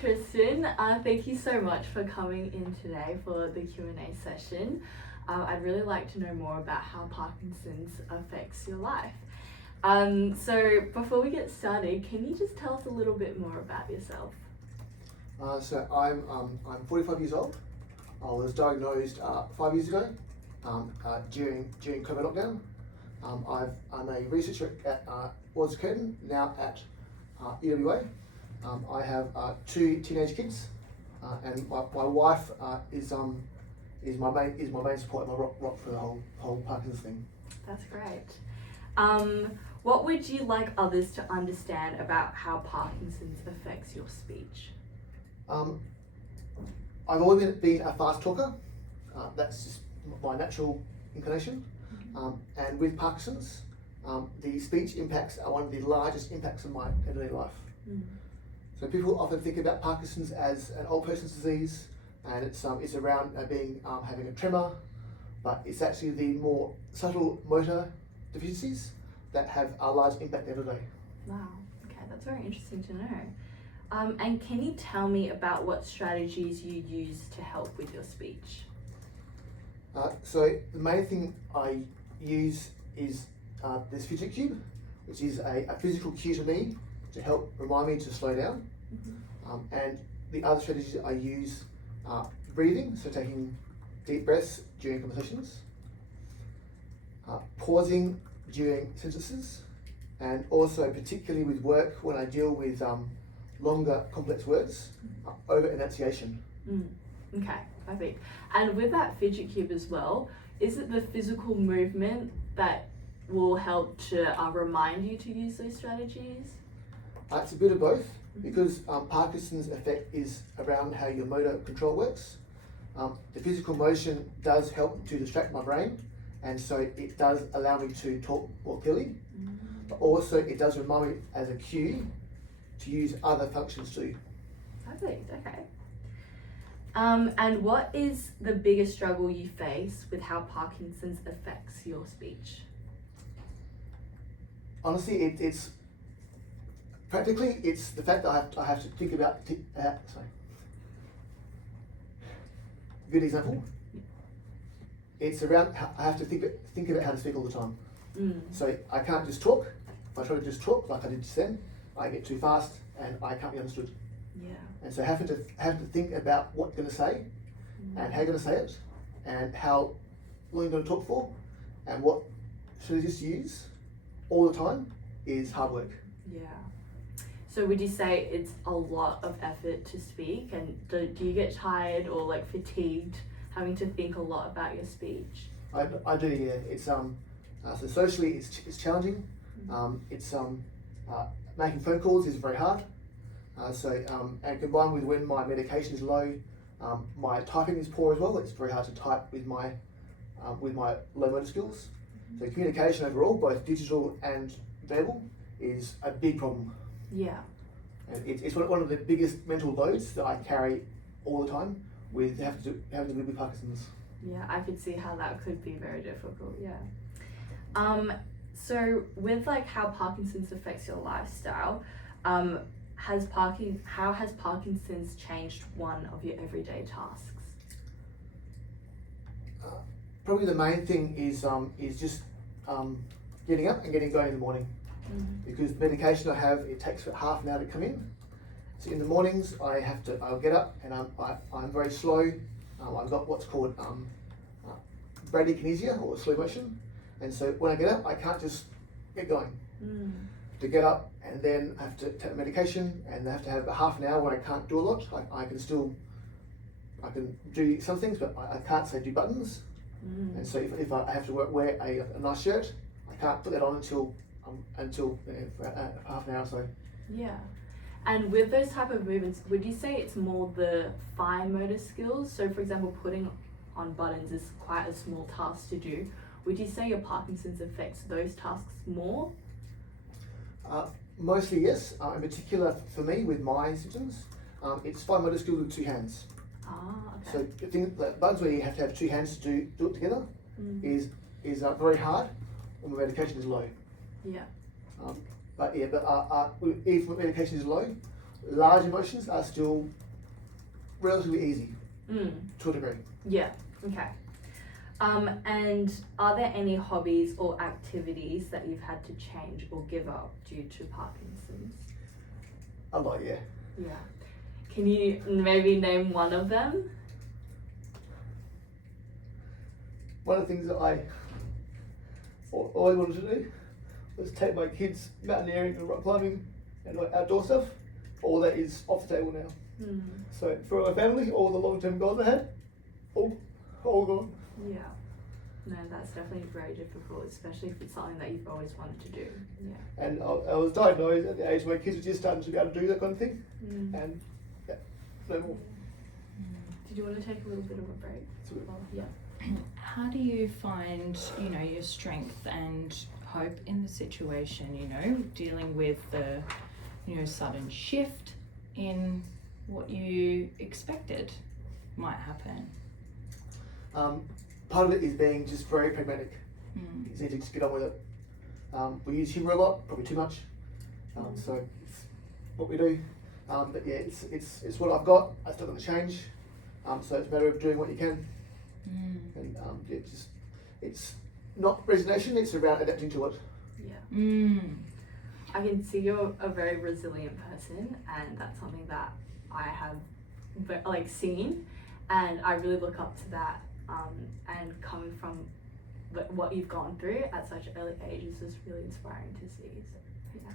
Tristan. Thank you so much for coming in today for the Q&A session. I'd really like to know more about how Parkinson's affects your life. So before we get started, can you just tell us a little bit more about yourself? So I'm 45 years old. I was diagnosed 5 years ago during COVID lockdown. I'm a researcher at Curtin, now at EWA. I have 2 teenage kids, and my wife is my main support and my rock for the whole Parkinson's thing. That's great. What would you like others to understand about how Parkinson's affects your speech? I've always been a fast talker. That's just my natural inclination. And with Parkinson's, the speech impacts are one of the largest impacts of my everyday life. So people often think about Parkinson's as an old person's disease, and it's around having a tremor, but it's actually the more subtle motor deficiencies that have a large impact every day. Wow, okay, that's very interesting to know. And can you tell me about what strategies you use to help with your speech? So the main thing I use is this fidget cube, which is a physical cue to me to help remind me to slow down. And the other strategies I use are breathing, so taking deep breaths during conversations, pausing during sentences, and also particularly with work when I deal with longer complex words, over enunciation. Okay, perfect. And with that fidget cube as well, is it the physical movement that will help to remind you to use those strategies? It's a bit of both, because Parkinson's effect is around how your motor control works. The physical motion does help to distract my brain, and so it does allow me to talk more clearly, but also it does remind me as a cue to use other functions too. Perfect, okay. And what is the biggest struggle you face with how Parkinson's affects your speech? Honestly, it's practically it's the fact that I have to think about. Good example. It's around I have to think about how to speak all the time. So I can't just talk. If I try to just talk like I did just then, I get too fast and I can't be understood. Yeah. And so having to think about what you're going to say, and how you're going to say it, and how long you're going to talk for, and what strategies to use all the time is hard work. Yeah. So would you say it's a lot of effort to speak, and do you get tired or like fatigued having to think a lot about your speech? I do, yeah. It's so socially it's challenging. It's making phone calls is very hard. And combined with when my medication is low, my typing is poor as well. It's very hard to type with my low motor skills. So communication overall, both digital and verbal, is a big problem. Yeah. And it's one of the biggest mental loads that I carry all the time with having to live with Parkinson's. Yeah, I could see how that could be very difficult, yeah. So with like how Parkinson's affects your lifestyle, how has Parkinson's changed one of your everyday tasks? Probably the main thing is just getting up and getting going in the morning. Because medication I have, it takes about half an hour to come in. So in the mornings I'll get up and I'm very slow. I've got what's called bradykinesia, or slow motion. And so when I get up, I can't just get going. To get up, and then I have to take medication, and I have to have about half an hour where I can't do a lot. I can do some things, but I can't say do buttons. And so if I have to wear a nice shirt, I can't put that on until half an hour or so. Yeah. And with those type of movements, would you say it's more the fine motor skills? So for example, putting on buttons is quite a small task to do. Would you say your Parkinson's affects those tasks more? Mostly yes. In particular for me with my symptoms, it's fine motor skills with 2 hands. Okay. So the thing that buttons where you have to have 2 hands to do it together is very hard when the medication is low. Yeah. But if medication is low, large emotions are still relatively easy Mm. to a degree. Yeah, okay. And are there any hobbies or activities that you've had to change or give up due to Parkinson's? A lot, yeah. Yeah. Can you maybe name one of them? One of the things that I always wanted to do was take my kids mountaineering and rock climbing and like outdoor stuff. All that is off the table now. Mm. So for my family, all the long-term goals I had, all gone. Yeah. No, that's definitely very difficult, especially if it's something that you've always wanted to do. Yeah. And I was diagnosed at the age where kids were just starting to be able to do that kind of thing. Mm. And yeah, no more. Did you want to take a little bit of a break? Sure. Well, yeah. How do you find, your strength and hope in the situation, dealing with the, sudden shift in what you expected might happen? Part of it is being just very pragmatic. Mm. It's easy to just get on with it. We use humour a lot, probably too much. So it's what we do. But yeah, it's what I've got. It's not going to change. So it's a matter of doing what you can. Mm. And yeah, it's not resignation. It's around adapting to it. Yeah. Mm. I can see you're a very resilient person, and that's something that I have seen, and I really look up to that. And coming from what you've gone through at such an early age is just really inspiring to see. So, yeah.